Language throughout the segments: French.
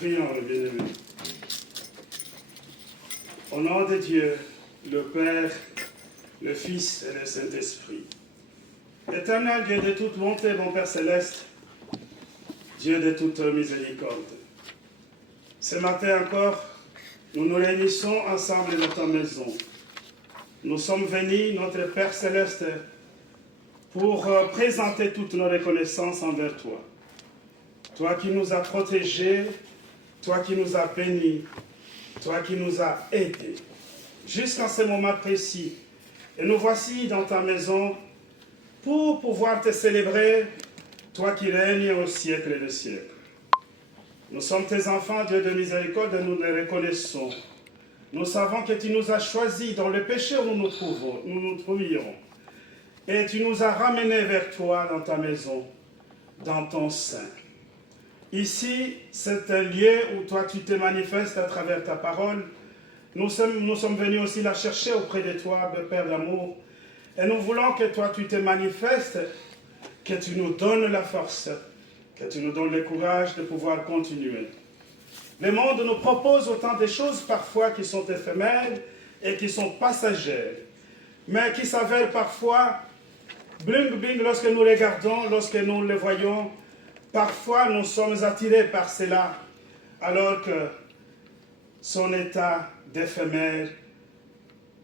Prions, le bien-aimé. Au nom de Dieu, le Père, le Fils et le Saint-Esprit. Éternel Dieu de toute bonté, mon Père céleste, Dieu de toute miséricorde. Ce matin encore, nous nous réunissons ensemble dans ta maison. Nous sommes venus, notre Père céleste, pour présenter toute nos reconnaissances envers toi. Toi qui nous as protégés, toi qui nous as bénis, toi qui nous as aidés, jusqu'à ce moment précis. Et nous voici dans ta maison pour pouvoir te célébrer, toi qui règnes au siècle des siècles. Nous sommes tes enfants, Dieu de miséricorde, et nous les reconnaissons. Nous savons que tu nous as choisis dans le péché où nous nous trouvions. Et tu nous as ramenés vers toi dans ta maison, dans ton sein. Ici, c'est un lieu où toi tu te manifestes à travers ta parole, nous sommes venus aussi la chercher auprès de toi, le Père d'amour. Et nous voulons que toi, tu te manifestes, que tu nous donnes la force, que tu nous donnes le courage de pouvoir continuer. Le monde nous propose autant de choses parfois qui sont éphémères et qui sont passagères, mais qui s'avèrent parfois bling bling lorsque nous regardons, lorsque nous les voyons. Parfois nous sommes attirés par cela, alors que son état d'éphémère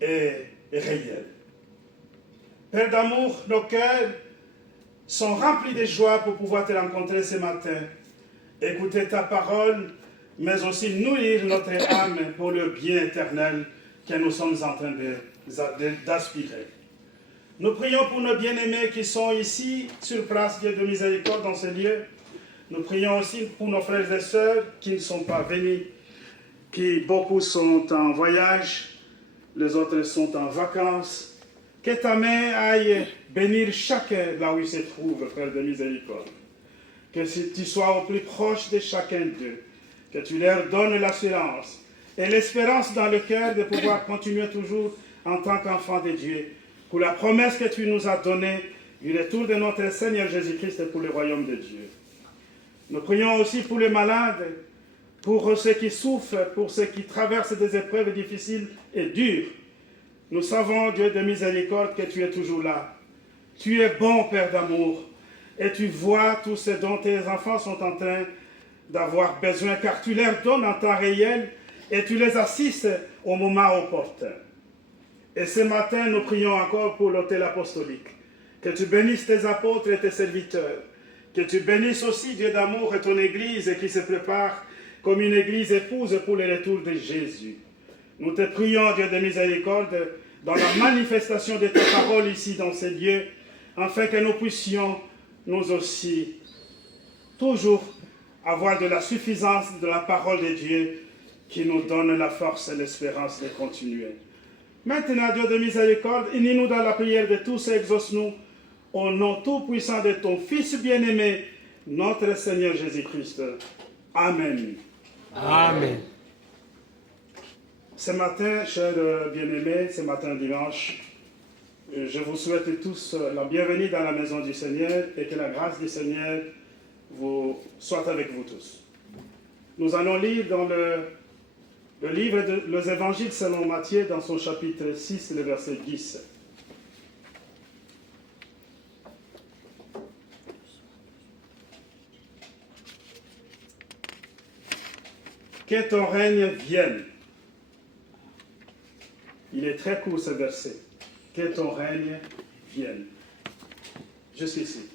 est réel. Père d'amour, nos cœurs sont remplis de joie pour pouvoir te rencontrer ce matin, écouter ta parole, mais aussi nourrir notre âme pour le bien éternel que nous sommes en train d'aspirer. Nous prions pour nos bien-aimés qui sont ici, sur place, Dieu de miséricorde, dans ce lieu. Nous prions aussi pour nos frères et sœurs qui ne sont pas venus, qui beaucoup sont en voyage, les autres sont en vacances. Que ta main aille bénir chacun là où il se trouve, Père de miséricorde. Que tu sois au plus proche de chacun d'eux. Que tu leur donnes l'assurance et l'espérance dans le cœur de pouvoir continuer toujours en tant qu'enfant de Dieu. Pour la promesse que tu nous as donnée du retour de notre Seigneur Jésus-Christ et pour le royaume de Dieu. Nous prions aussi pour les malades, pour ceux qui souffrent, pour ceux qui traversent des épreuves difficiles et dures. Nous savons, Dieu de miséricorde, que tu es toujours là. Tu es bon, Père d'amour, et tu vois tout ce dont tes enfants sont en train d'avoir besoin, car tu leur donnes en temps réel et tu les assistes au moment opportun. Et ce matin, nous prions encore pour l'autel apostolique. Que tu bénisses tes apôtres et tes serviteurs. Que tu bénisses aussi, Dieu d'amour, et ton Église qui se prépare comme une Église épouse pour le retour de Jésus. Nous te prions, Dieu de miséricorde, dans la manifestation de ta parole ici, dans ces lieux, afin que nous puissions, nous aussi, toujours avoir de la suffisance de la parole de Dieu qui nous donne la force et l'espérance de continuer. Maintenant, Dieu de miséricorde, unis-nous dans la prière de tous et exauce-nous au nom tout-puissant de ton Fils bien-aimé, notre Seigneur Jésus-Christ. Amen. Amen. Ce matin, chers bien-aimés, ce matin dimanche, je vous souhaite tous la bienvenue dans la maison du Seigneur et que la grâce du Seigneur soit avec vous tous. Nous allons lire dans le livre Les Évangiles selon Matthieu, dans son chapitre 6, le verset 10. Que ton règne vienne. Il est très court ce verset. Que ton règne vienne. Jusqu'ici.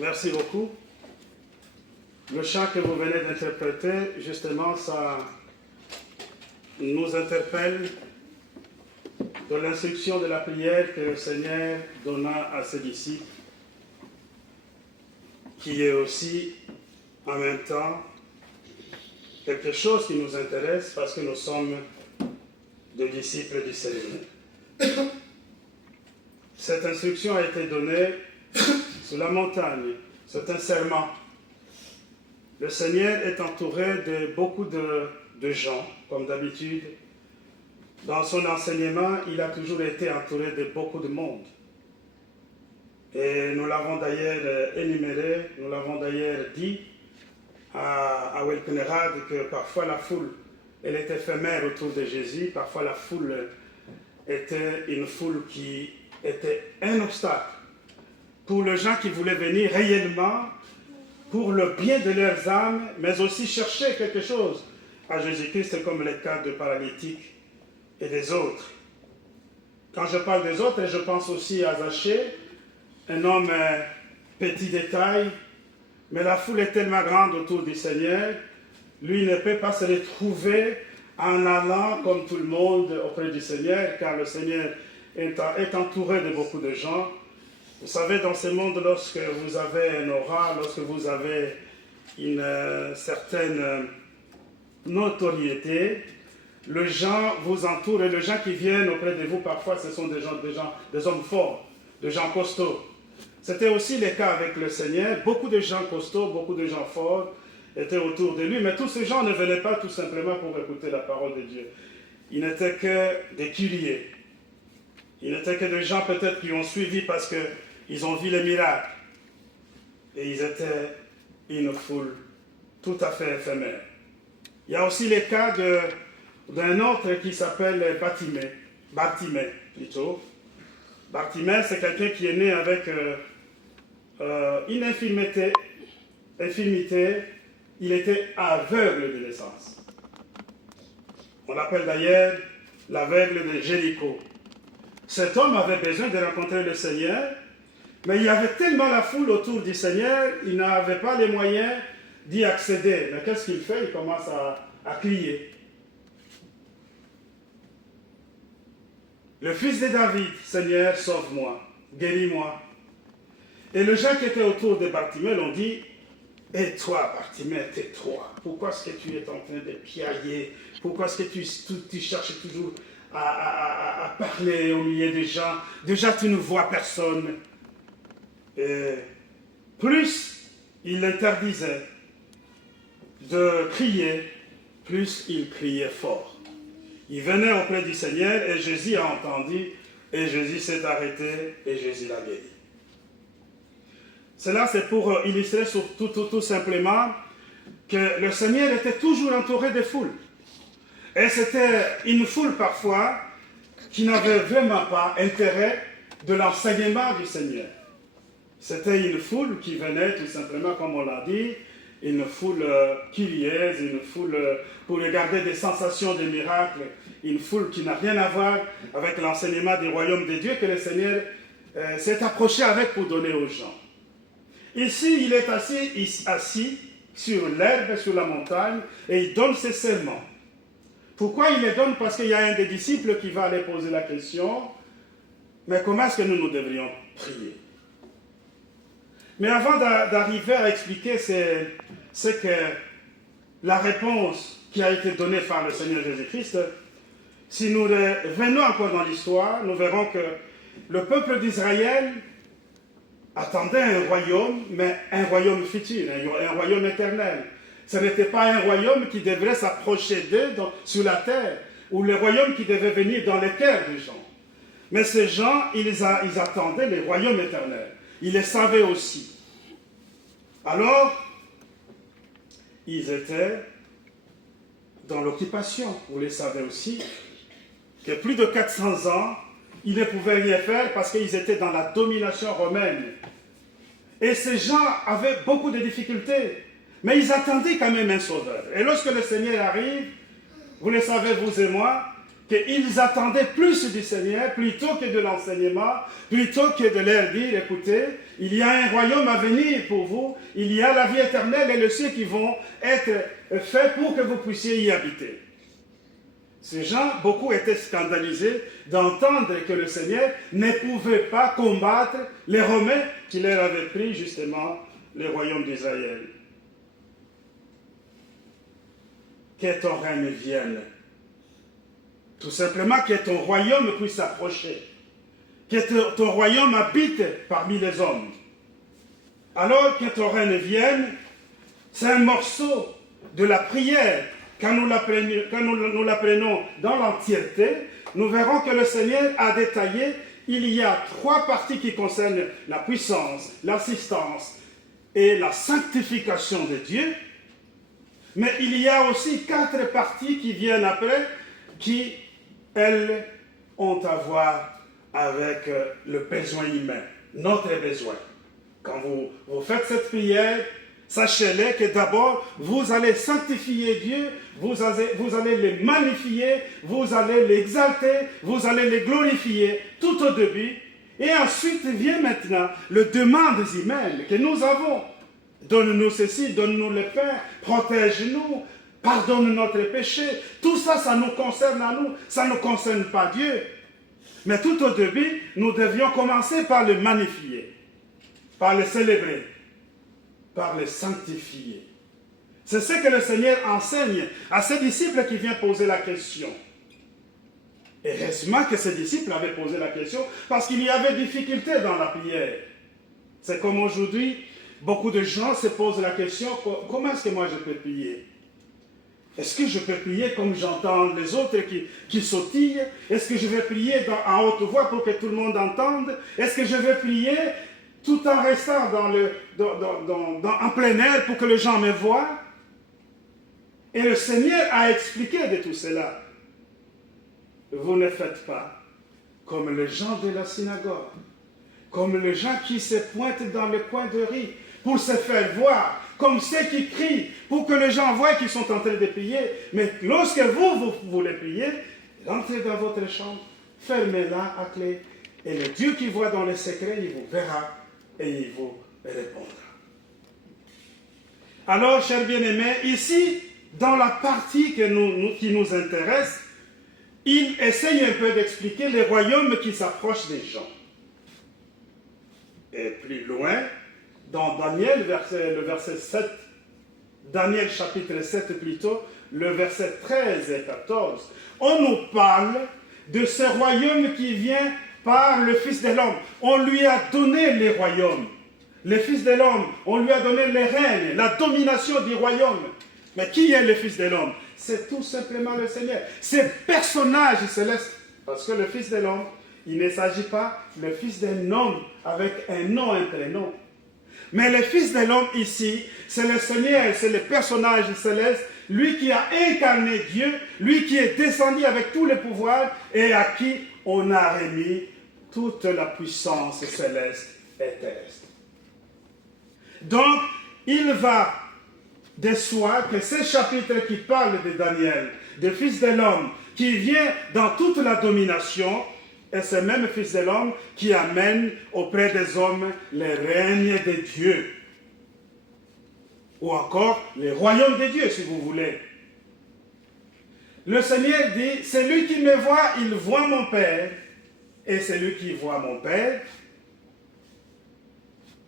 Merci beaucoup. Le chant que vous venez d'interpréter, justement, ça nous interpelle de l'instruction de la prière que le Seigneur donna à ses disciples, qui est aussi, en même temps, quelque chose qui nous intéresse parce que nous sommes aux disciples du Seigneur. Cette instruction a été donnée sur la montagne. C'est un serment. Le Seigneur est entouré de beaucoup de gens, comme d'habitude. Dans son enseignement, il a toujours été entouré de beaucoup de monde. Et nous l'avons d'ailleurs énuméré, nous l'avons d'ailleurs dit à Welkenrad que parfois la foule, elle était éphémère autour de Jésus, parfois la foule était une foule qui était un obstacle pour les gens qui voulaient venir réellement pour le bien de leurs âmes, mais aussi chercher quelque chose à Jésus-Christ, comme les cas de paralytiques et des autres. Quand je parle des autres, je pense aussi à Zachée, un homme petit de taille, mais la foule est tellement grande autour du Seigneur, lui ne peut pas se retrouver en allant comme tout le monde auprès du Seigneur, car le Seigneur est entouré de beaucoup de gens. Vous savez, dans ce monde, lorsque vous avez un aura, lorsque vous avez une certaine notoriété, les gens vous entourent et les gens qui viennent auprès de vous, parfois, ce sont des hommes forts, des gens costauds. C'était aussi le cas avec le Seigneur. Beaucoup de gens costauds, beaucoup de gens forts étaient autour de lui, mais tous ces gens ne venaient pas tout simplement pour écouter la parole de Dieu. Ils n'étaient que des curieux. Ils n'étaient que des gens peut-être qui ont suivi parce qu'ils ont vu les miracles. Et ils étaient une foule tout à fait éphémère. Il y a aussi le cas d'un autre qui s'appelle Bartimée plutôt. Bartimée, c'est quelqu'un qui est né avec une infirmité. Il était aveugle de naissance. On l'appelle d'ailleurs l'aveugle de Jéricho. Cet homme avait besoin de rencontrer le Seigneur, mais il y avait tellement la foule autour du Seigneur, il n'avait pas les moyens d'y accéder. Mais qu'est-ce qu'il fait? Il commence à crier. Le fils de David, Seigneur, sauve-moi, guéris-moi. Et les gens qui étaient autour de Bartimée l'ont dit, et toi, Bartimée, tais-toi. Pourquoi est-ce que tu es en train de piailler? Pourquoi est-ce que tu cherches toujours à parler au milieu des gens? Déjà, tu ne vois personne. Et plus il l'interdisait de crier, plus il criait fort. Il venait auprès du Seigneur et Jésus a entendu et Jésus s'est arrêté et Jésus l'a guéri. Cela, c'est pour illustrer tout simplement que le Seigneur était toujours entouré de foules. Et c'était une foule parfois qui n'avait vraiment pas intérêt de l'enseignement du Seigneur. C'était une foule qui venait tout simplement, comme on l'a dit, une foule curieuse, une foule pour regarder des sensations, des miracles, une foule qui n'a rien à voir avec l'enseignement du royaume de Dieu que le Seigneur s'est approché avec pour donner aux gens. Ici, il est assis sur l'herbe, sur la montagne, et il donne ses serments. Pourquoi il les donne? Parce qu'il y a un des disciples qui va aller poser la question, mais comment est-ce que nous devrions prier? Mais avant d'arriver à expliquer ce que la réponse qui a été donnée par le Seigneur Jésus-Christ, si nous revenons encore dans l'histoire, nous verrons que le peuple d'Israël attendait un royaume, mais un royaume futur, un royaume éternel. Ce n'était pas un royaume qui devrait s'approcher d'eux sur la terre, ou le royaume qui devait venir dans les cœurs des gens. Mais ces gens, ils attendaient le royaume éternel. Ils le savaient aussi. Alors, ils étaient dans l'occupation. Vous le savez aussi, que plus de 400 ans, ils ne pouvaient rien faire parce qu'ils étaient dans la domination romaine. Et ces gens avaient beaucoup de difficultés. Mais ils attendaient quand même un sauveur. Et lorsque le Seigneur arrive, vous le savez, vous et moi, qu'ils attendaient plus du Seigneur, plutôt que de l'enseignement, plutôt que de leur dire, écoutez, il y a un royaume à venir pour vous, il y a la vie éternelle et le ciel qui vont être faits pour que vous puissiez y habiter. Ces gens, beaucoup étaient scandalisés d'entendre que le Seigneur ne pouvait pas combattre les Romains qui leur avaient pris justement le royaume d'Israël. Que ton règne vienne. Tout simplement que ton royaume puisse s'approcher. Que ton royaume habite parmi les hommes. Alors que ton règne vienne, c'est un morceau de la prière. Quand nous la prenons dans l'entièreté, nous verrons que le Seigneur a détaillé, il y a 3 parties qui concernent la puissance, l'assistance et la sanctification de Dieu. Mais il y a aussi 4 parties qui viennent après, qui, elles, ont à voir avec le besoin humain, notre besoin. Quand vous faites cette prière, sachez-le que d'abord, vous allez sanctifier Dieu, vous allez le magnifier, vous allez l'exalter, vous allez le glorifier tout au début. Et ensuite vient maintenant les demandes humaines que nous avons. Donne-nous ceci, donne-nous le pain, protège-nous, pardonne notre péché. Tout ça, ça nous concerne à nous, ça ne concerne pas Dieu. Mais tout au début, nous devions commencer par le magnifier, par le célébrer, par le sanctifier. C'est ce que le Seigneur enseigne à ses disciples qui viennent poser la question. Et heureusement que ses disciples avaient posé la question parce qu'il y avait difficulté dans la prière. C'est comme aujourd'hui, beaucoup de gens se posent la question, comment est-ce que moi je peux prier? Est-ce que je peux prier comme j'entends les autres qui sautillent? Est-ce que je vais prier en haute voix pour que tout le monde entende? Est-ce que je vais prier tout en restant en plein air pour que les gens me voient? Et le Seigneur a expliqué de tout cela. Vous ne faites pas comme les gens de la synagogue, comme les gens qui se pointent dans le coin de rue pour se faire voir, comme ceux qui crient pour que les gens voient qu'ils sont en train de prier. Mais lorsque vous voulez prier, rentrez dans votre chambre, fermez-la à clé, et le Dieu qui voit dans le secret, il vous verra et il vous répondra. Alors, chers bien-aimés, ici, dans la partie qui nous intéresse, il essaye un peu d'expliquer les royaumes qui s'approchent des gens. Et plus loin, dans Daniel, le verset 7, Daniel chapitre 7 plutôt, le verset 13 et 14, on nous parle de ce royaume qui vient par le Fils de l'homme. On lui a donné les royaumes. Le Fils de l'homme, on lui a donné les règnes, la domination du royaume. Mais qui est le Fils de l'homme? C'est tout simplement le Seigneur. C'est personnage céleste. Parce que le Fils de l'homme, il ne s'agit pas le Fils d'un homme avec un nom, un prénom. Mais le Fils de l'homme ici, c'est le Seigneur, c'est le personnage céleste, lui qui a incarné Dieu, lui qui est descendu avec tous les pouvoirs et à qui on a remis toute la puissance céleste et terrestre. Donc, il va de soi que ce chapitre qui parle de Daniel, du Fils de l'homme, qui vient dans toute la domination, et ce même Fils de l'homme qui amène auprès des hommes le règne de Dieu. Ou encore le royaume de Dieu, si vous voulez. Le Seigneur dit, celui qui me voit, il voit mon Père. Et celui qui voit mon Père,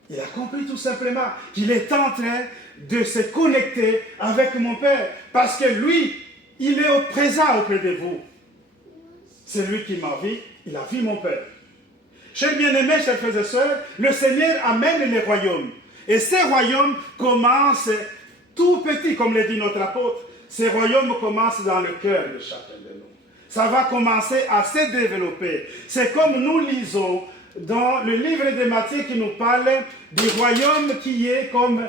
il a compris tout simplement qu'il est en train de se connecter avec mon Père. Parce que lui, il est au présent auprès de vous. C'est lui qui m'a vu, il a vu mon Père. Chers bien-aimés, chers frères et sœurs, le Seigneur amène les royaumes. Et ces royaumes commencent tout petits, comme le dit notre apôtre. Ces royaumes commencent dans le cœur de chacun de nous. Ça va commencer à se développer. C'est comme nous lisons dans le livre de Matthieu qui nous parle du royaume qui est comme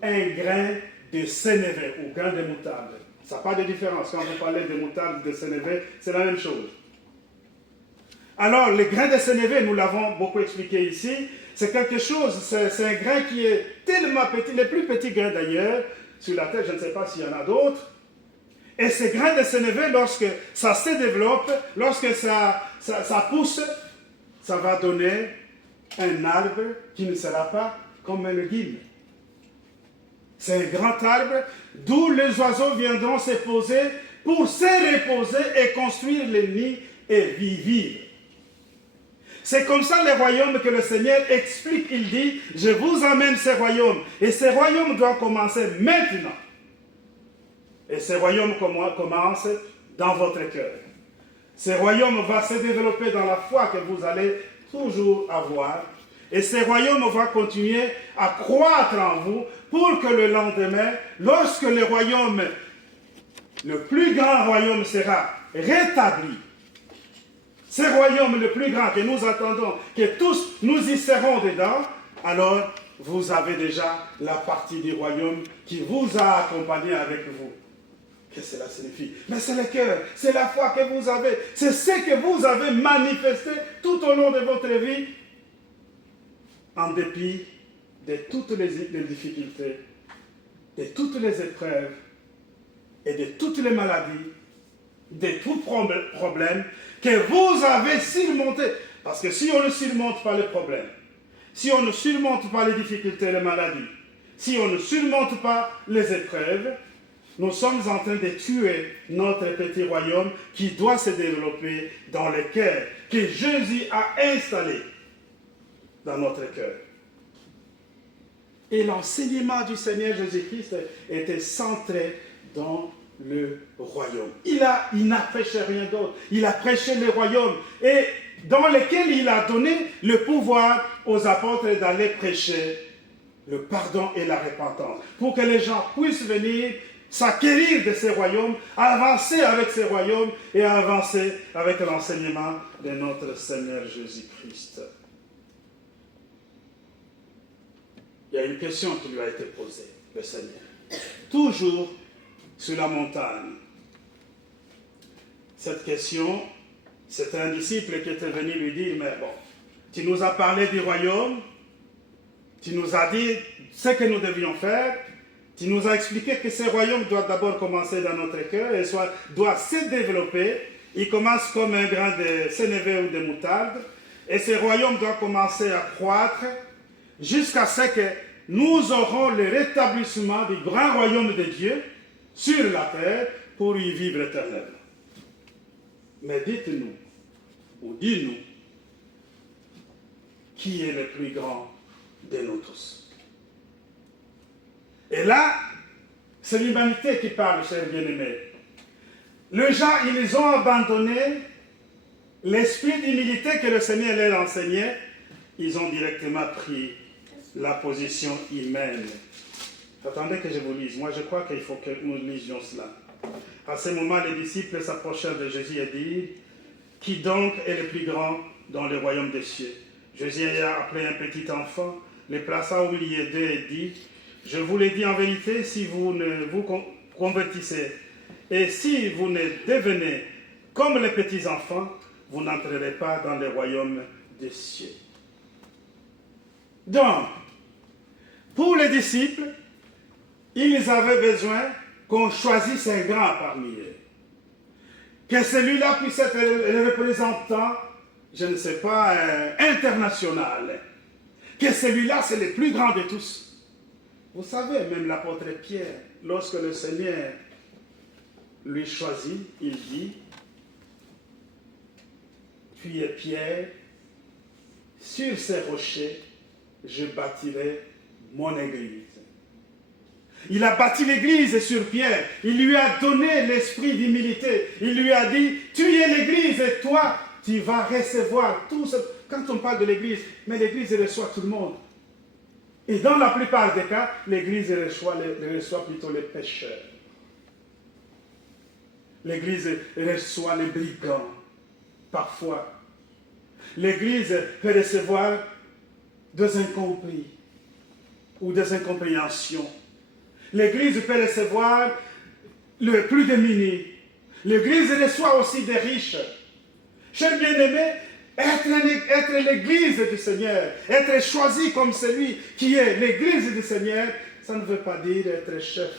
un grain de sénévé ou grain de moutarde. Ça n'a pas de différence. Quand vous parlez de moutarde, de sénévé, c'est la même chose. Alors, le grain de sénévé, nous l'avons beaucoup expliqué ici, c'est quelque chose, c'est un grain qui est tellement petit, le plus petit grain d'ailleurs, sur la terre, je ne sais pas s'il y en a d'autres. Et ce grain de sénévé, lorsque ça se développe, lorsque ça pousse, ça va donner un arbre qui ne sera pas comme un légume. C'est un grand arbre d'où les oiseaux viendront se poser pour se reposer et construire les nids et vivre. C'est comme ça les royaumes que le Seigneur explique. Il dit, je vous amène ces royaumes. Et ces royaumes doivent commencer maintenant. Et ces royaumes commencent dans votre cœur. Ce royaume va se développer dans la foi que vous allez toujours avoir. Et ce royaume va continuer à croître en vous pour que le lendemain, lorsque le royaume, le plus grand royaume sera rétabli, ce royaume le plus grand que nous attendons, que tous nous y serons dedans, alors vous avez déjà la partie du royaume qui vous a accompagné avec vous. Qu'est-ce que cela signifie? Mais c'est le cœur, c'est la foi que vous avez, c'est ce que vous avez manifesté tout au long de votre vie, en dépit de toutes les difficultés, de toutes les épreuves et de toutes les maladies, de tout problème que vous avez surmonté. Parce que si on ne surmonte pas les problèmes, si on ne surmonte pas les difficultés et les maladies, si on ne surmonte pas les épreuves, nous sommes en train de tuer notre petit royaume qui doit se développer dans le cœur, que Jésus a installé dans notre cœur. Et l'enseignement du Seigneur Jésus-Christ était centré dans le royaume. Il n'a prêché rien d'autre. Il a prêché le royaume et dans lequel il a donné le pouvoir aux apôtres d'aller prêcher le pardon et la repentance pour que les gens puissent venir s'acquérir de ces royaumes, avancer avec ces royaumes et avancer avec l'enseignement de notre Seigneur Jésus-Christ. Il y a une question qui lui a été posée, le Seigneur. Toujours sur la montagne. Cette question, c'est un disciple qui était venu lui dire, mais bon, tu nous as parlé du royaume, tu nous as dit ce que nous devions faire, tu nous as expliqué que ce royaume doit d'abord commencer dans notre cœur et doit se développer. Il commence comme un grain de sénévé ou de moutarde et ce royaume doit commencer à croître jusqu'à ce que nous aurons le rétablissement du grand royaume de Dieu sur la terre pour y vivre éternellement. Mais dites-nous, ou dis-nous, qui est le plus grand de nous tous? Et là, c'est l'humanité qui parle, chers bien-aimés. Les gens, ils ont abandonné l'esprit d'humilité que le Seigneur leur enseignait. Ils ont directement pris la position humaine. Attendez que je vous lise. Moi, je crois qu'il faut que nous lisions cela. À ce moment, les disciples s'approchèrent de Jésus et dirent, « Qui donc est le plus grand dans le royaume des cieux ?» Jésus ayant appelé un petit enfant, le plaça au milieu d'eux et dit, « Je vous l'ai dit en vérité, si vous ne vous convertissez et si vous ne devenez comme les petits enfants, vous n'entrerez pas dans le royaume des cieux. » Donc, pour les disciples, ils avaient besoin qu'on choisisse un grand parmi eux. Que celui-là puisse être le représentant, je ne sais pas, international. Que celui-là, c'est le plus grand de tous. Vous savez, même l'apôtre Pierre, lorsque le Seigneur lui choisit, il dit, « Tu es Pierre, sur ces rochers, je bâtirai mon église. » Il a bâti l'église sur Pierre. Il lui a donné l'esprit d'humilité. Il lui a dit, tu es l'église et toi, tu vas recevoir tout ce... Quand on parle de l'église, mais l'église reçoit tout le monde. Et dans la plupart des cas, l'église reçoit plutôt les pécheurs. L'église reçoit les brigands, parfois. L'église peut recevoir des incompris ou des incompréhensions. L'église peut recevoir le plus démuni. L'église reçoit aussi des riches. Chers bien-aimés, être l'église du Seigneur, être choisi comme celui qui est l'église du Seigneur, ça ne veut pas dire être chef.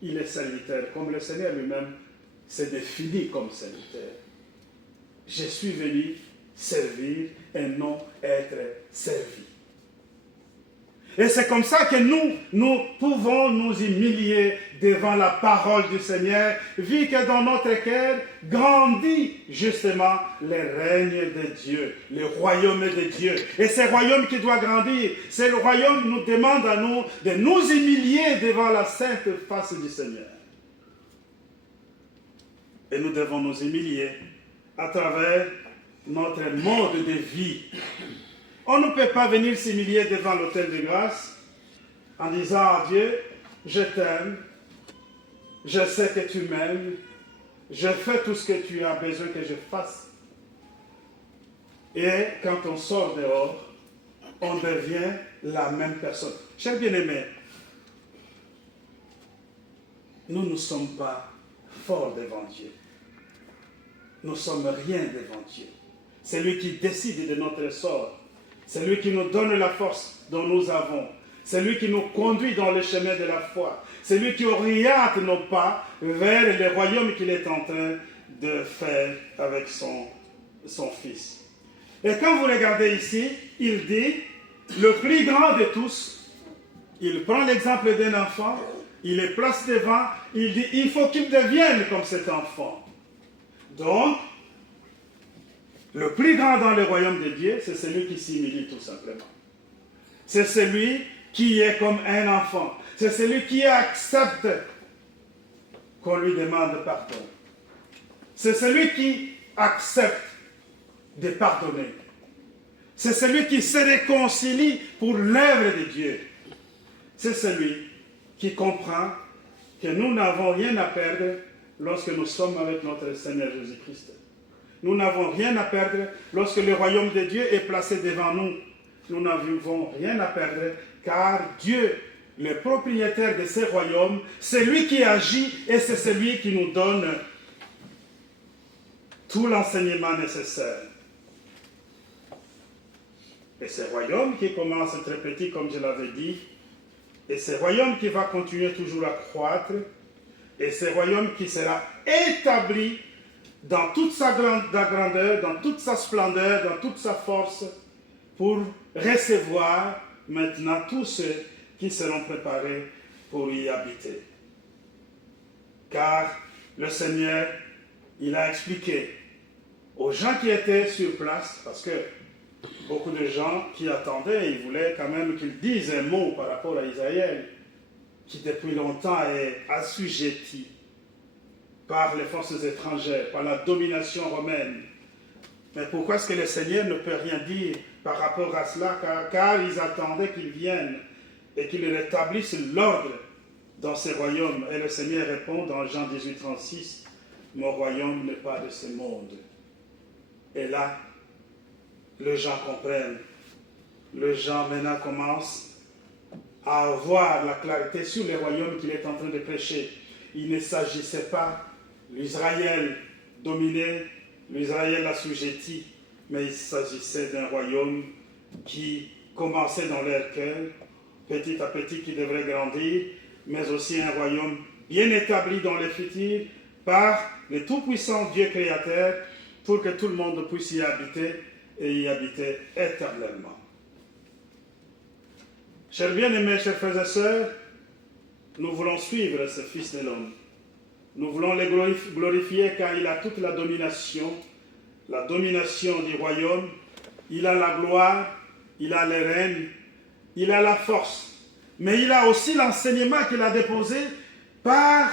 Il est serviteur, comme le Seigneur lui-même s'est défini comme serviteur. Je suis venu servir et non être servi. Et c'est comme ça que nous pouvons nous humilier devant la parole du Seigneur, vu que dans notre cœur grandit justement le règne de Dieu, le royaume de Dieu. Et ce royaume qui doit grandir, c'est le royaume qui nous demande à nous de nous humilier devant la sainte face du Seigneur. Et nous devons nous humilier à travers notre mode de vie. On ne peut pas venir s'humilier devant l'autel de grâce en disant à Dieu, je t'aime, je sais que tu m'aimes, je fais tout ce que tu as besoin que je fasse. Et quand on sort dehors, on devient la même personne. Chers bien-aimés, nous ne sommes pas forts devant Dieu. Nous ne sommes rien devant Dieu. C'est lui qui décide de notre sort. C'est lui qui nous donne la force dont nous avons. C'est lui qui nous conduit dans le chemin de la foi. C'est lui qui oriente nos pas vers le royaume qu'il est en train de faire avec son Fils. Et quand vous regardez ici, il dit, le plus grand de tous, il prend l'exemple d'un enfant, il le place devant, il dit, il faut qu'il devienne comme cet enfant. Donc, le plus grand dans le royaume de Dieu, c'est celui qui s'humilie tout simplement. C'est celui qui est comme un enfant. C'est celui qui accepte qu'on lui demande pardon. C'est celui qui accepte de pardonner. C'est celui qui se réconcilie pour l'œuvre de Dieu. C'est celui qui comprend que nous n'avons rien à perdre lorsque nous sommes avec notre Seigneur Jésus-Christ. Nous n'avons rien à perdre lorsque le royaume de Dieu est placé devant nous. Nous n'avons rien à perdre car Dieu, le propriétaire de ce royaume, c'est lui qui agit et c'est celui qui nous donne tout l'enseignement nécessaire. Et ce royaume qui commence très petit, comme je l'avais dit, et ce royaume qui va continuer toujours à croître, et ce royaume qui sera établi dans toute sa grandeur, dans toute sa splendeur, dans toute sa force, pour recevoir maintenant tous ceux qui seront préparés pour y habiter. Car le Seigneur, il a expliqué aux gens qui étaient sur place, parce que beaucoup de gens qui attendaient, ils voulaient quand même qu'ils disent un mot par rapport à Israël, qui depuis longtemps est assujetti par les forces étrangères, par la domination romaine. Mais pourquoi est-ce que le Seigneur ne peut rien dire par rapport à cela, car ils attendaient qu'il vienne et qu'il rétablisse l'ordre dans ce royaume. Et le Seigneur répond dans Jean 18, 36, « Mon royaume n'est pas de ce monde. » Et là, les gens comprennent. Les gens maintenant commencent à avoir la clarité sur le royaume qu'il est en train de prêcher. Il ne s'agissait pas l'Israël dominé, l'Israël assujetti, mais il s'agissait d'un royaume qui commençait dans leur cœur, petit à petit qui devrait grandir, mais aussi un royaume bien établi dans le futur par le tout-puissant Dieu créateur pour que tout le monde puisse y habiter et y habiter éternellement. Chers bien-aimés, chers frères et sœurs, nous voulons suivre ce Fils de l'homme. Nous voulons le glorifier car il a toute la domination du royaume. Il a la gloire, il a les règnes, il a la force. Mais il a aussi l'enseignement qu'il a déposé par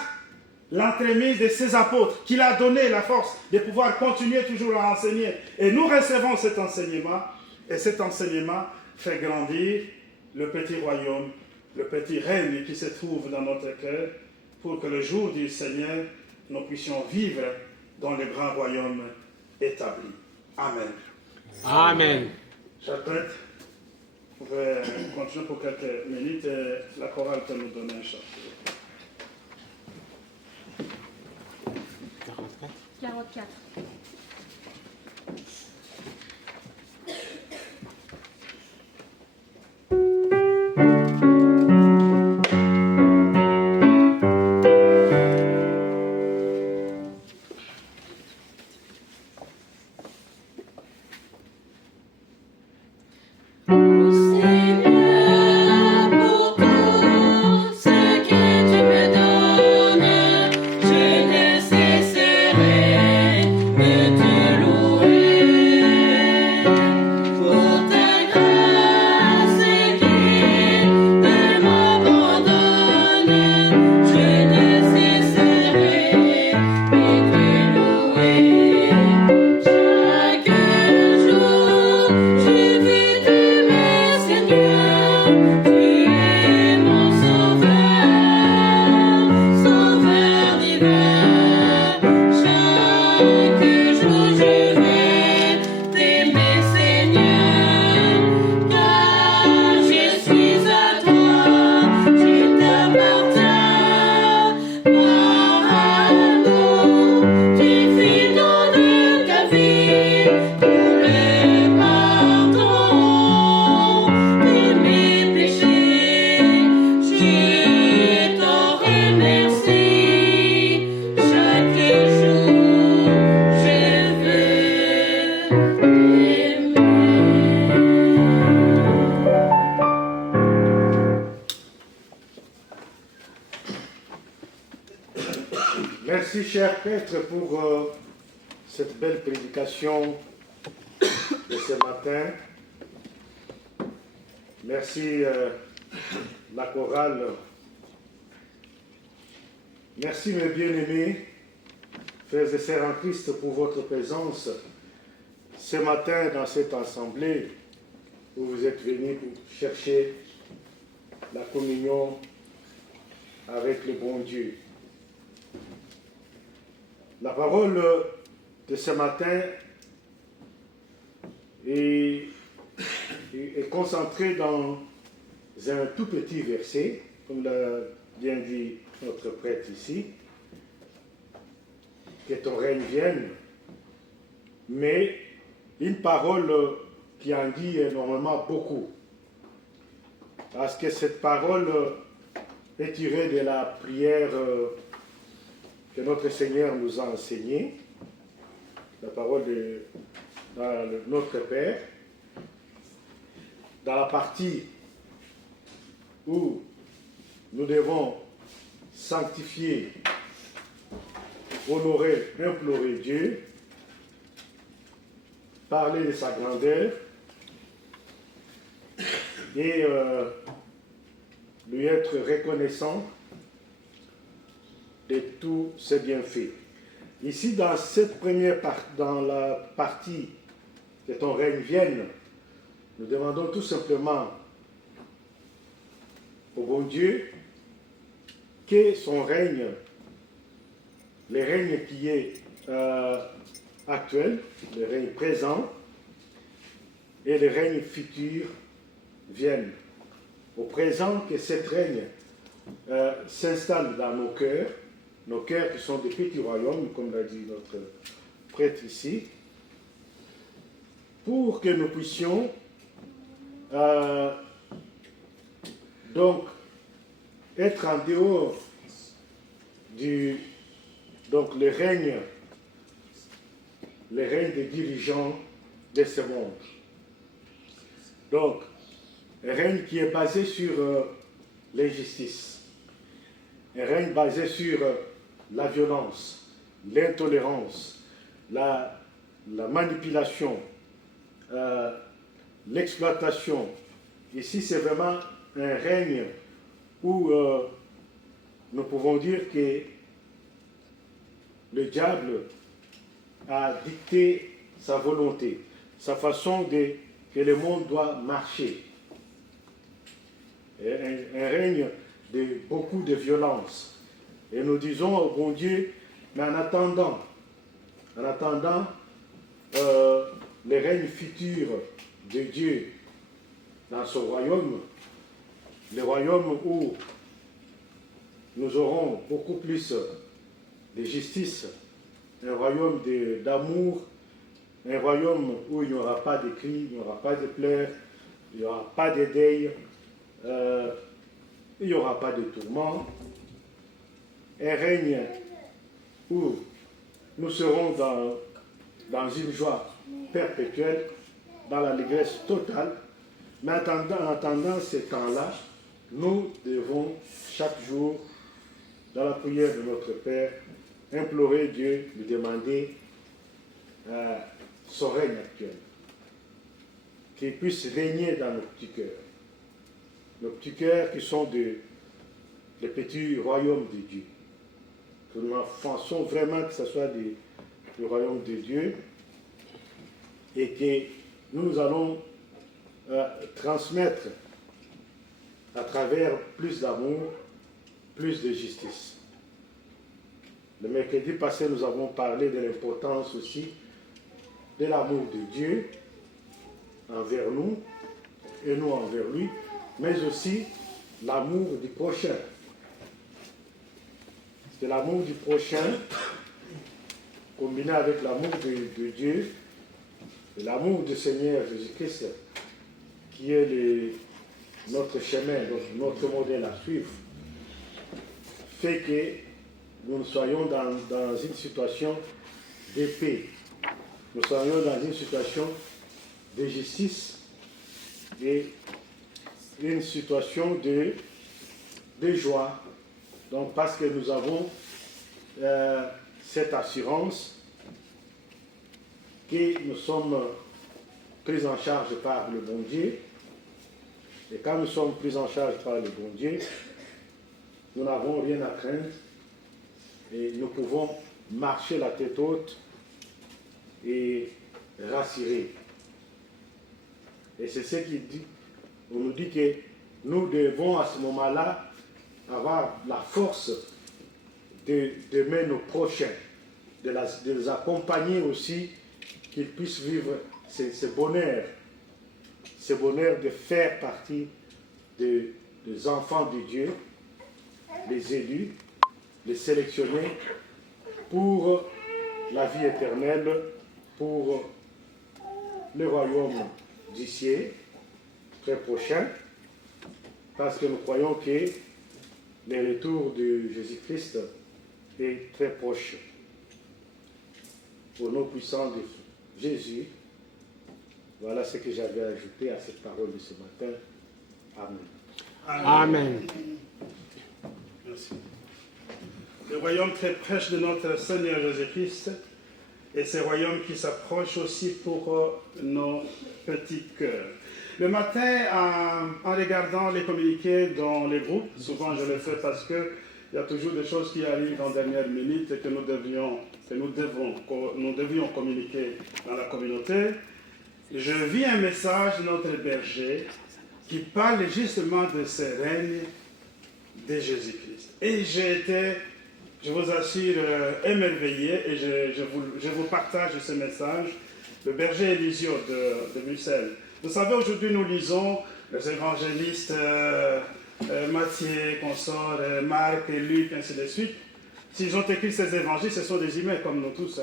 l'entremise de ses apôtres, qu'il a donné la force de pouvoir continuer toujours à enseigner. Et nous recevons cet enseignement, et cet enseignement fait grandir le petit royaume, le petit règne qui se trouve dans notre cœur, pour que le jour du Seigneur, nous puissions vivre dans le grand royaume établi. Amen. Amen. Chers prêtres, vous pouvez continuer pour quelques minutes et la chorale peut nous donner un chant. 44. De Jacques Petre pour cette belle prédication de ce matin. Merci la chorale. Merci mes bien-aimés, frères et sœurs en Christ, pour votre présence ce matin dans cette assemblée où vous êtes venus pour chercher la communion avec le bon Dieu. La parole de ce matin est concentrée dans un tout petit verset, comme l'a bien dit notre prêtre ici, que ton règne vienne, mais une parole qui en dit énormément beaucoup. Parce que cette parole est tirée de la prière que notre Seigneur nous a enseignée, la parole de notre Père, dans la partie où nous devons sanctifier, honorer, implorer Dieu, parler de sa grandeur et lui être reconnaissant de tous ses bienfaits. Ici, dans cette première dans la partie que ton règne vienne, nous demandons tout simplement au bon Dieu que son règne, le règne qui est actuel, le règne présent et le règne futur viennent. Au présent, que cet règne s'installe dans nos cœurs qui sont des petits royaumes, comme l'a dit notre prêtre ici, pour que nous puissions donc être en dehors donc le règne des dirigeants de ce monde. Donc, un règne qui est basé sur l'injustice, un règne basé sur la violence, l'intolérance, la manipulation, l'exploitation. Ici, c'est vraiment un règne où nous pouvons dire que le diable a dicté sa volonté, sa façon que le monde doit marcher. Un règne de beaucoup de violence. Et nous disons au bon Dieu, mais en attendant le règne futur de Dieu dans son royaume, le royaume où nous aurons beaucoup plus de justice, un royaume d'amour, un royaume où il n'y aura pas de cris, il n'y aura pas de pleurs, il n'y aura pas de deuil, il n'y aura pas de tourments, un règne où nous serons dans une joie perpétuelle, dans l'allégresse totale, mais en attendant ces temps-là, nous devons chaque jour, dans la prière de notre Père, implorer Dieu, lui demander son règne actuel, qu'il puisse régner dans nos petits cœurs. Nos petits cœurs qui sont les petits royaumes de Dieu. Que nous pensons vraiment que ce soit le royaume de Dieu et que nous allons transmettre à travers plus d'amour, plus de justice. Le mercredi passé, nous avons parlé de l'importance aussi de l'amour de Dieu envers nous et nous envers lui, mais aussi l'amour du prochain. C'est l'amour du prochain combiné avec l'amour de Dieu et l'amour du Seigneur Jésus-Christ qui est notre chemin, notre modèle à suivre, fait que nous soyons dans une situation de paix, nous soyons dans une situation de justice et une situation de joie. Donc parce que nous avons cette assurance que nous sommes pris en charge par le bon Dieu. Et quand nous sommes pris en charge par le bon Dieu, nous n'avons rien à craindre et nous pouvons marcher la tête haute et rassurer. Et c'est ce qu'il dit. On nous dit que nous devons à ce moment-là avoir la force d'aimer nos prochains, de les accompagner aussi, qu'ils puissent vivre ce bonheur de faire partie des enfants de Dieu, les élus, les sélectionnés pour la vie éternelle, pour le royaume du ciel très prochain, parce que nous croyons que le retour de Jésus-Christ est très proche. Au nom puissant de Jésus, voilà ce que j'avais ajouté à cette parole de ce matin. Amen. Amen. Merci. Le royaume très proche de notre Seigneur Jésus-Christ et ce royaume qui s'approche aussi pour nos petits cœurs. Le matin, en regardant les communiqués dans les groupes, souvent je le fais parce qu'il y a toujours des choses qui arrivent en dernière minute et que nous devions communiquer dans la communauté. Je vis un message de notre berger qui parle justement de ce règne de Jésus-Christ. Et j'ai été, je vous assure, émerveillé et je vous partage ce message. Le berger Elisio de Bruxelles. Vous savez, aujourd'hui nous lisons les évangélistes Matthieu, consort, Marc et Luc, ainsi de suite. S'ils ont écrit ces évangiles, ce sont des humains comme nous tous.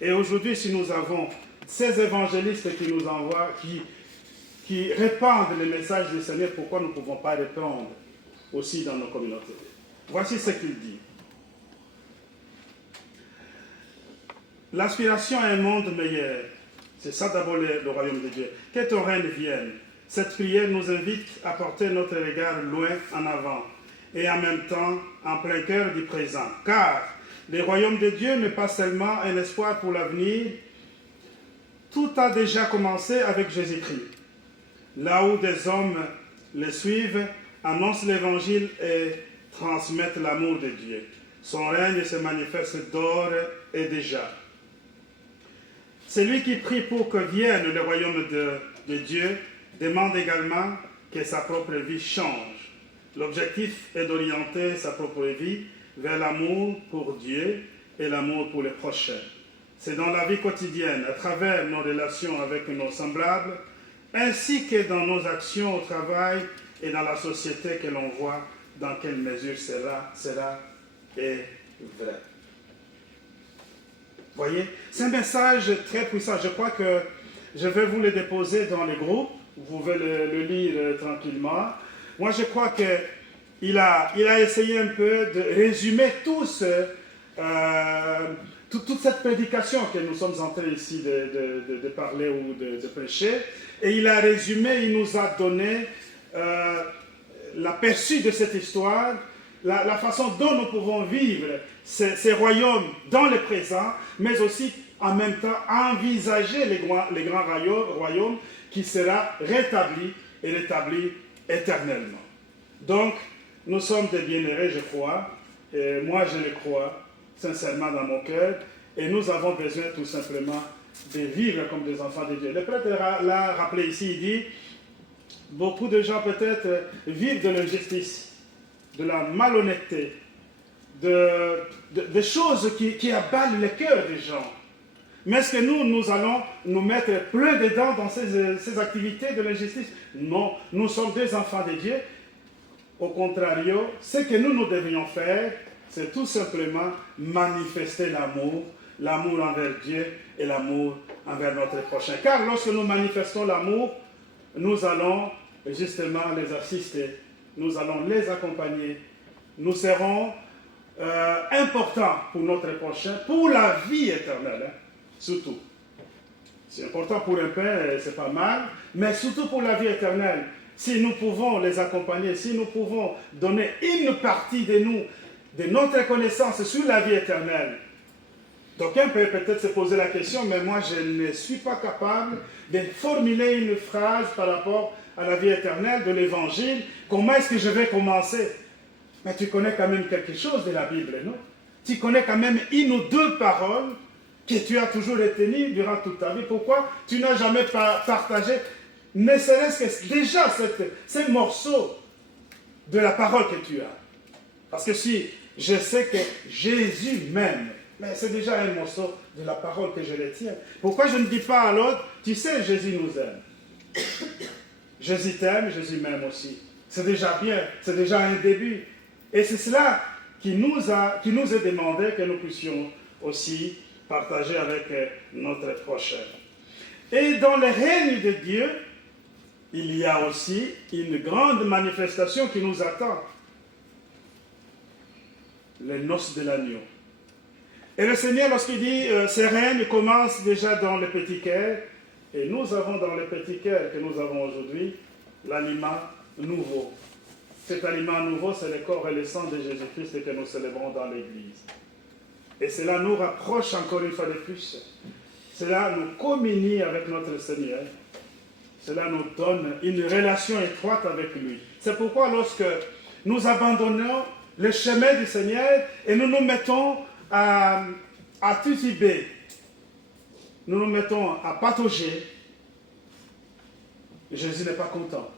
Et aujourd'hui, si nous avons ces évangélistes qui nous envoient, qui répandent le message du Seigneur, pourquoi nous ne pouvons pas répandre aussi dans nos communautés? Voici ce qu'il dit. L'aspiration à un monde meilleur, c'est ça d'abord le royaume de Dieu. Que ton règne vienne. Cette prière nous invite à porter notre regard loin en avant et en même temps en plein cœur du présent. Car le royaume de Dieu n'est pas seulement un espoir pour l'avenir, tout a déjà commencé avec Jésus-Christ. Là où des hommes le suivent, annoncent l'évangile et transmettent l'amour de Dieu. Son règne se manifeste d'ores et déjà. Celui qui prie pour que vienne le royaume de Dieu demande également que sa propre vie change. L'objectif est d'orienter sa propre vie vers l'amour pour Dieu et l'amour pour les prochains. C'est dans la vie quotidienne, à travers nos relations avec nos semblables, ainsi que dans nos actions au travail et dans la société que l'on voit dans quelle mesure cela est vrai. Voyez, c'est un message très puissant. Je crois que je vais vous le déposer dans les groupes. Vous pouvez le lire tranquillement. Moi, je crois qu'il a essayé un peu de résumer toute cette prédication que nous sommes en train ici de parler ou de prêcher. Et il a résumé, il nous a donné l'aperçu de cette histoire, la façon dont nous pouvons vivre ces royaumes dans le présent, mais aussi en même temps envisager les grands royaumes qui sera rétabli et rétabli éternellement. Donc, nous sommes des bienheureux, je crois, et moi je le crois sincèrement dans mon cœur, et nous avons besoin tout simplement de vivre comme des enfants de Dieu. Le prêtre l'a rappelé ici, il dit, beaucoup de gens peut-être vivent de l'injustice, de la malhonnêteté, de choses qui abattent le cœur des gens. Mais est-ce que nous allons nous mettre plein dedans dans ces activités de l'injustice? Non, nous sommes des enfants de Dieu. Au contrario, ce que nous devrions faire, c'est tout simplement manifester l'amour envers Dieu et l'amour envers notre prochain. Car lorsque nous manifestons l'amour, nous allons justement les assister, nous allons les accompagner, nous serons importants pour notre prochain, pour la vie éternelle, surtout. C'est important pour un père, c'est pas mal, mais surtout pour la vie éternelle. Si nous pouvons les accompagner, si nous pouvons donner une partie de nous, de notre connaissance sur la vie éternelle, D'aucuns peuvent peut-être se poser la question, mais moi je ne suis pas capable de formuler une phrase par rapport à la vie éternelle de l'évangile. Comment est-ce que je vais commencer? Mais tu connais quand même quelque chose de la Bible, non? Tu connais quand même une ou deux paroles que tu as toujours retenues durant toute ta vie. Pourquoi tu n'as jamais partagé, ne serait-ce que déjà ce morceau de la parole que tu as? Parce que si je sais que Jésus m'aime, mais c'est déjà un morceau de la parole que je retiens. Pourquoi je ne dis pas à l'autre, tu sais, Jésus nous aime. Jésus t'aime, Jésus m'aime aussi. C'est déjà bien, c'est déjà un début. Et c'est cela qui nous est demandé que nous puissions aussi partager avec notre prochain. Et dans le règne de Dieu, il y a aussi une grande manifestation qui nous attend. Les noces de l'agneau. Et le Seigneur, lorsqu'il dit ce règne commence déjà dans le petit cœur, et nous avons dans le petit cœur que nous avons aujourd'hui l'aliment nouveau. Cet aliment nouveau, c'est le corps et le sang de Jésus-Christ que nous célébrons dans l'Église. Et cela nous rapproche encore une fois de plus. Cela nous communie avec notre Seigneur. Cela nous donne une relation étroite avec lui. C'est pourquoi lorsque nous abandonnons le chemin du Seigneur et nous nous mettons à tituber, nous nous mettons à patauger, Jésus n'est pas content.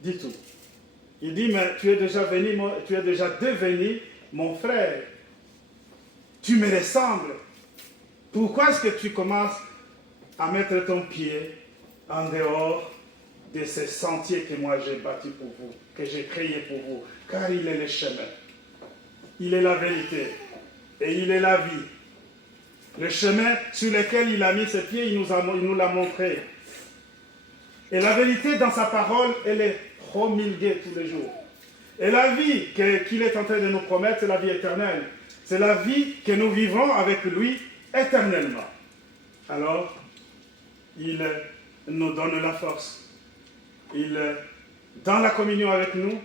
Dis tout. Il dit, mais tu es déjà devenu mon frère. Tu me ressembles. Pourquoi est-ce que tu commences à mettre ton pied en dehors de ces sentiers que moi j'ai bâtis pour vous, que j'ai créés pour vous? Car il est le chemin. Il est la vérité. Et il est la vie. Le chemin sur lequel il a mis ses pieds, il nous l'a montré. Et la vérité dans sa parole, elle est promulguée tous les jours. Et la vie qu'il est en train de nous promettre, c'est la vie éternelle. C'est la vie que nous vivons avec lui éternellement. Alors, il nous donne la force. Dans la communion avec nous,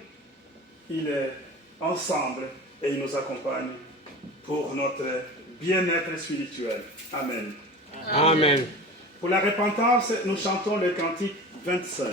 il est ensemble et il nous accompagne pour notre bien-être spirituel. Amen. Amen. Pour la repentance, nous chantons le cantique 25.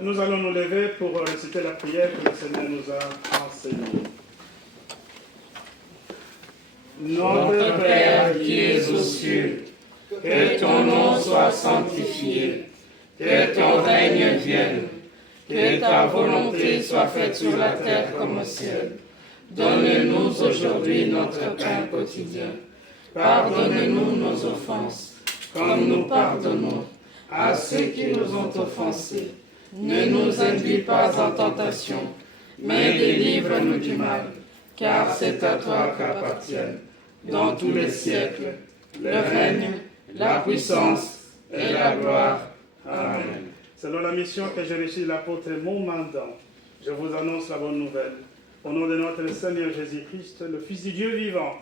Nous allons nous lever pour réciter la prière que le Seigneur nous a enseignée. Notre Père qui es aux cieux, que ton nom soit sanctifié, que ton règne vienne, que ta volonté soit faite sur la terre comme au ciel. Donne-nous aujourd'hui notre pain quotidien. Pardonne-nous nos offenses, comme nous pardonnons à ceux qui nous ont offensés. Ne nous induis pas en tentation, mais délivre-nous du mal, car c'est à toi qu'appartiennent, dans tous les siècles, le règne, la puissance et la gloire. Amen. Selon la mission que j'ai reçue de l'apôtre mon mandant, je vous annonce la bonne nouvelle. Au nom de notre Seigneur Jésus-Christ, le Fils du Dieu vivant,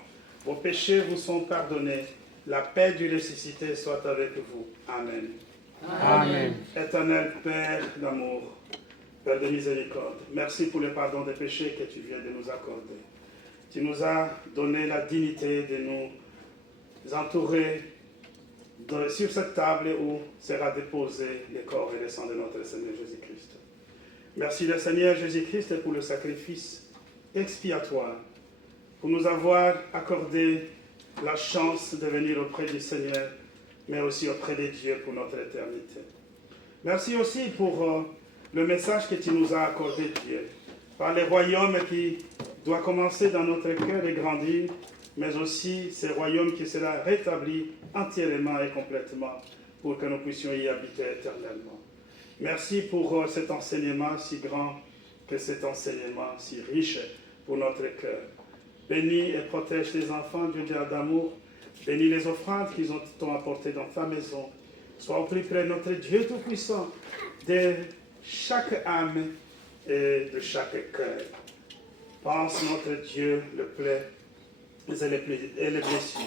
Vos péchés vous sont pardonnés. La paix du ressuscité soit avec vous. Amen. Amen. Éternel Père d'amour, Père de miséricorde, merci pour le pardon des péchés que tu viens de nous accorder. Tu nous as donné la dignité de nous entourer sur cette table où sera déposé le corps et le sang de notre Seigneur Jésus-Christ. Merci le Seigneur Jésus-Christ pour le sacrifice expiatoire, pour nous avoir accordé la chance de venir auprès du Seigneur, mais aussi auprès de Dieu pour notre éternité. Merci aussi pour le message que tu nous as accordé, Dieu, par le royaume qui doit commencer dans notre cœur et grandir, mais aussi ce royaume qui sera rétabli entièrement et complètement pour que nous puissions y habiter éternellement. Merci pour cet enseignement si grand que cet enseignement si riche pour notre cœur. Bénis et protège tes enfants, Dieu d'amour. Bénis les offrandes qu'ils t'ont apportées dans ta maison. Sois au plus près, notre Dieu Tout-Puissant, de chaque âme et de chaque cœur. Pense, notre Dieu, le plaît et les blessures.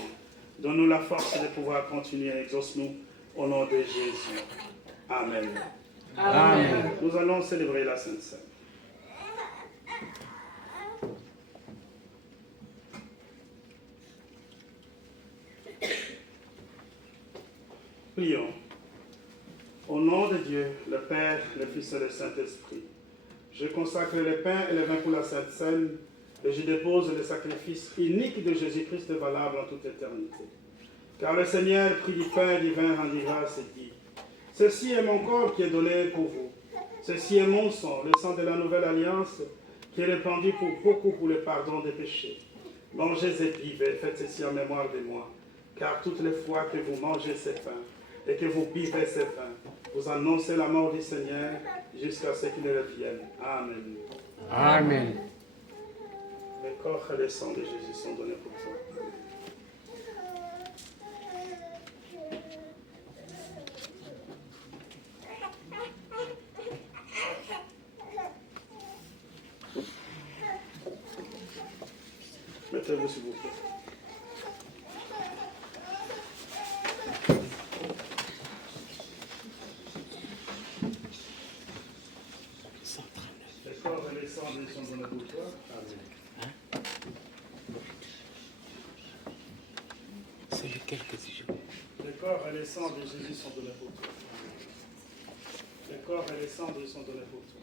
Donne-nous la force de pouvoir continuer. Exauce-nous au nom de Jésus. Amen. Amen. Nous allons célébrer la Sainte Seine. Prions. Au nom de Dieu, le Père, le Fils et le Saint-Esprit, je consacre le pain et le vin pour la Sainte Seine et je dépose le sacrifice unique de Jésus-Christ valable en toute éternité. Car le Seigneur prit du pain et du vin, rendit grâce et dit, « Ceci est mon corps qui est donné pour vous. Ceci est mon sang, le sang de la nouvelle alliance, qui est répandu pour beaucoup pour le pardon des péchés. Mangez et buvez, faites ceci en mémoire de moi. Car toutes les fois que vous mangez ces pains et que vous buvez ces vins, vous annoncez la mort du Seigneur jusqu'à ce qu'il revienne. Amen. Amen. Le corps et le sang de Jésus sont donnés pour toi. Mettez-vous s'il vous plaît. Le corps et le sang de Jésus sont donnés pour toi. Amen. C'est lequel que c'est chaud? Le corps et le sang de Jésus sont donnés pour toi. Le corps et le sang de Jésus sont donnés pour toi.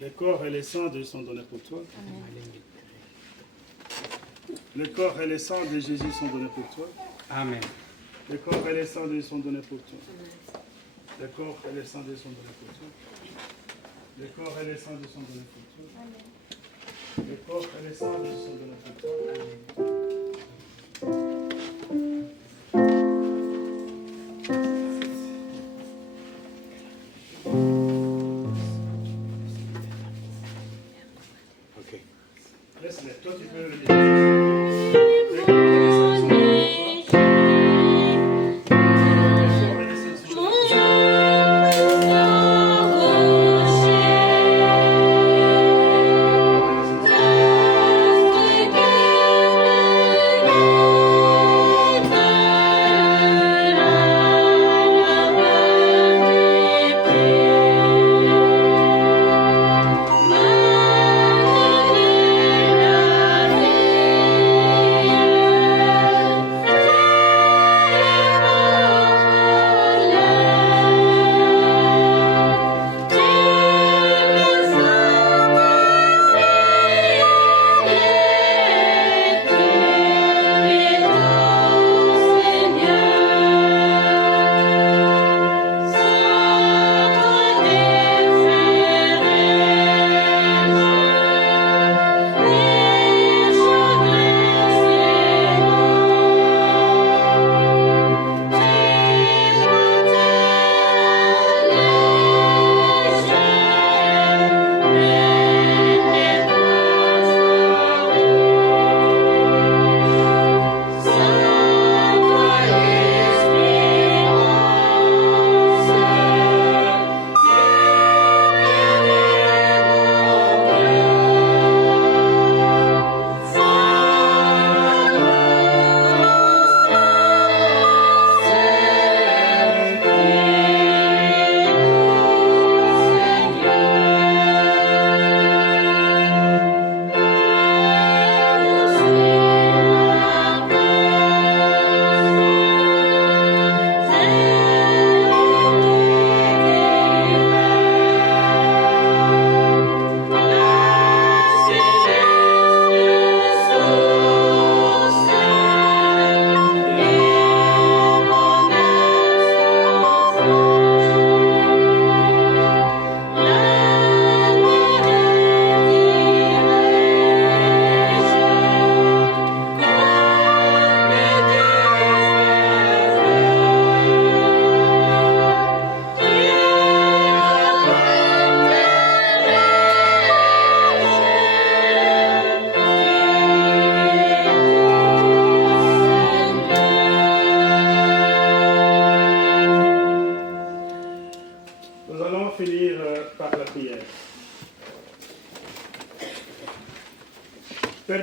Le corps et le sang de Jésus sont donnés pour toi. Le corps et le sang de Jésus sont donnés pour toi. Amen. Le corps et le sang de Jésus sont donnés pour toi. Le corps et le sang de Jésus sont donnés pour toi. Le corps et le sang de Jésus sont donnés pour toi. Le corps et le sang de Jésus sont donnés pour toi. Ok. Laisse-les. Toi, tu peux le dire. Le corps et le sang sont donnés pour toi. Le corps et le sang sont donnés pour toi. Le corps et le sang sont donnés pour toi.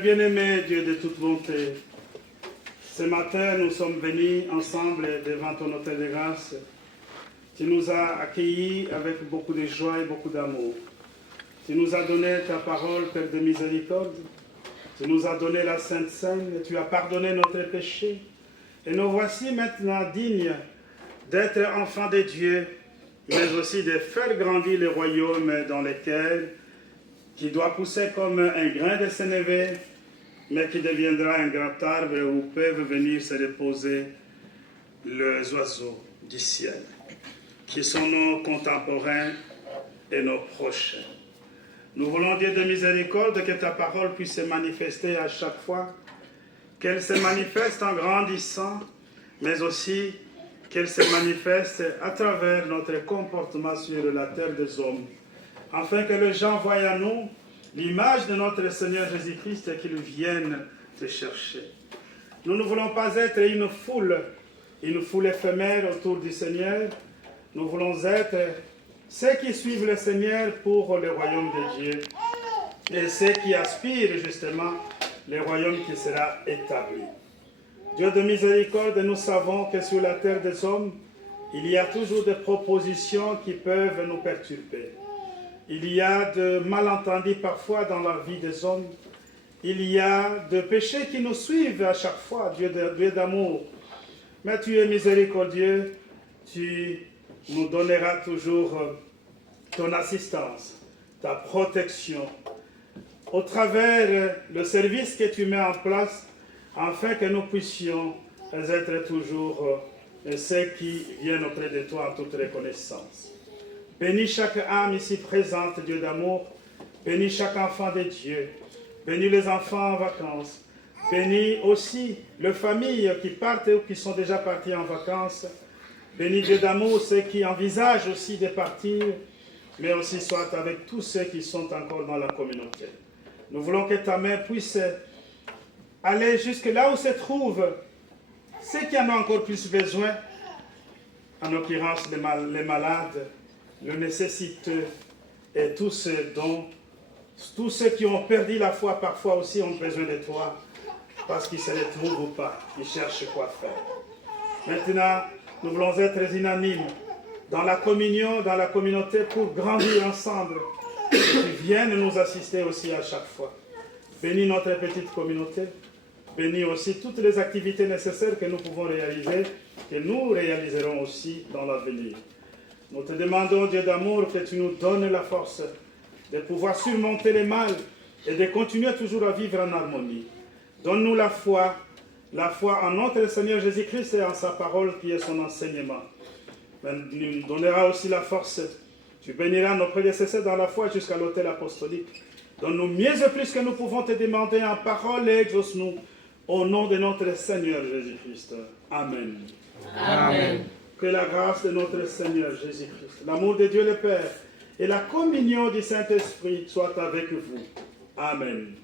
Père bien-aimé, Dieu de toute bonté, ce matin, nous sommes venus ensemble devant ton hôtel de grâce. Tu nous as accueillis avec beaucoup de joie et beaucoup d'amour. Tu nous as donné ta parole, Père de miséricorde. Tu nous as donné la Sainte Seine et tu as pardonné notre péché. Et nous voici maintenant dignes d'être enfants de Dieu, mais aussi de faire grandir le royaume dans lequel qui doit pousser comme un grain de sénévé, mais qui deviendra un grand arbre où peuvent venir se reposer les oiseaux du ciel, qui sont nos contemporains et nos proches. Nous voulons, Dieu de miséricorde, que ta parole puisse se manifester à chaque fois, qu'elle se manifeste en grandissant, mais aussi qu'elle se manifeste à travers notre comportement sur la terre des hommes, afin que les gens voient en nous l'image de notre Seigneur Jésus-Christ et qu'ils viennent te chercher. Nous ne voulons pas être une foule éphémère autour du Seigneur. Nous voulons être ceux qui suivent le Seigneur pour le royaume de Dieu et ceux qui aspirent justement le royaume qui sera établi. Dieu de miséricorde, nous savons que sur la terre des hommes, il y a toujours des propositions qui peuvent nous perturber. Il y a de malentendus parfois dans la vie des hommes. Il y a de péchés qui nous suivent à chaque fois, Dieu d'amour. Mais tu es miséricordieux, tu nous donneras toujours ton assistance, ta protection, au travers le service que tu mets en place, afin que nous puissions être toujours ceux qui viennent auprès de toi en toute reconnaissance. Bénis chaque âme ici présente, Dieu d'amour. Bénis chaque enfant de Dieu. Bénis les enfants en vacances. Bénis aussi les familles qui partent ou qui sont déjà parties en vacances. Bénis, Dieu d'amour, ceux qui envisagent aussi de partir, mais aussi soit avec tous ceux qui sont encore dans la communauté. Nous voulons que ta main puisse aller jusque là où se trouvent ceux qui en ont encore plus besoin, en l'occurrence les malades, les nécessiteux et tous ceux qui ont perdu la foi parfois aussi ont besoin de toi parce qu'ils se retrouvent ou pas, ils cherchent quoi faire. Maintenant, nous voulons être unanimes dans la communion, dans la communauté pour grandir ensemble. Que tu viennes nous assister aussi à chaque fois. Bénis notre petite communauté. Bénis aussi toutes les activités nécessaires que nous pouvons réaliser, que nous réaliserons aussi dans l'avenir. Nous te demandons, Dieu d'amour, que tu nous donnes la force de pouvoir surmonter les mal et de continuer toujours à vivre en harmonie. Donne-nous la foi en notre Seigneur Jésus-Christ et en sa parole qui est son enseignement. Tu nous donneras aussi la force. Tu béniras nos prédécesseurs dans la foi jusqu'à l'autel apostolique. Donne-nous mieux et plus que nous pouvons te demander en parole et exauce-nous au nom de notre Seigneur Jésus-Christ. Amen. Amen. Que la grâce de notre Seigneur Jésus-Christ, l'amour de Dieu le Père et la communion du Saint-Esprit soient avec vous. Amen.